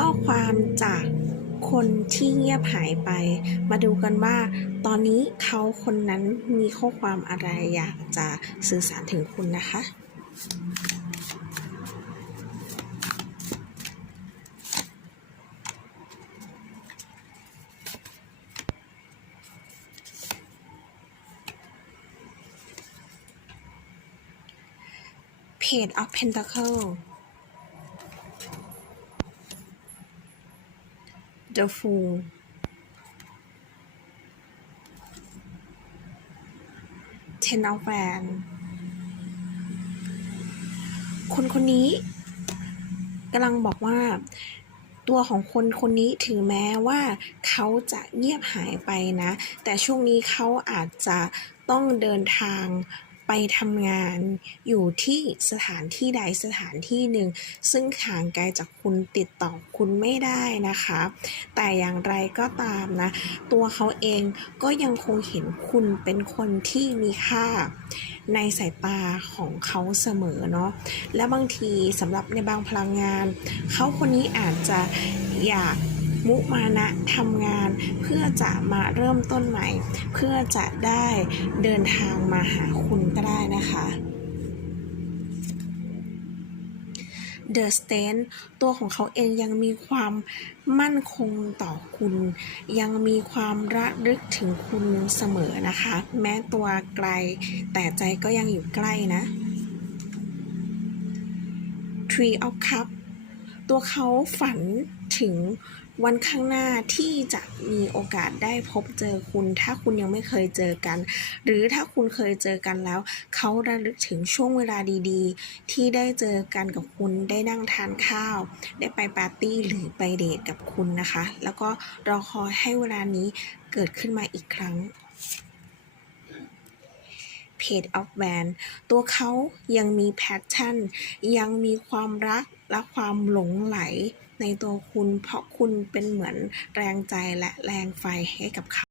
ข้อความจากคนที่เงียบหายไป มาดูกันว่า ตอนนี้เขาคนนั้นมีข้อความอะไรอยากจะสื่อสารถึงคุณนะคะ Page of Pentacle The Fool Ten of w a n คนคนนี้กำลังบอกว่าตัวของคนคนนี้ถึงแม้ว่าเขาจะเงียบหายไปนะ แต่ช่วงนี้เขาอาจจะต้องเดินทาง ไปทำงานอยู่ที่สถานที่ใดสถานที่หนึ่ง ซึ่งห่างไกลจากคุณติดต่อคุณไม่ได้นะคะ แต่อย่างไรก็ตามนะ ตัวเขาเองก็ยังคงเห็นคุณเป็นคนที่มีค่า ในสายตาของเขาเสมอเนาะและบางทีสำหรับในบางพลังงาน เขาคนนี้อาจจะอยาก มุมานะทำงานเพื่อจะมาเริ่มต้นใหม่ เพื่อจะได้เดินทางมาหาคุณก็ได้นะคะ The s t a n ตัวของเขาเองยังมีความมั่นคงต่อคุณ ยังมีความระลึกถึงคุณเสมอนะคะ แม้ตัวไกล แต่ใจก็ยังอยู่ใกล้นะ Tree of Cup ตัวเขาฝัน ถึงวันข้างหน้าที่จะมีโอกาสได้พบเจอคุณ ถ้าคุณยังไม่เคยเจอกัน หรือถ้าคุณเคยเจอกันแล้ว เขาระลึกถึงช่วงเวลาดีๆ ที่ได้เจอกันกับคุณได้นั่งทานข้าว ได้ไปปาร์ตี้หรือไปเดทกับคุณนะคะ แล้วก็รอคอยให้เวลานี้เกิดขึ้นมาอีกครั้ง Page of w a n ตัวเขายังมีแพชชั่น ยังมีความรักและความหลงไหล ในตัวคุณ เพราะคุณเป็นเหมือนแรงใจและแรงไฟให้กับเขา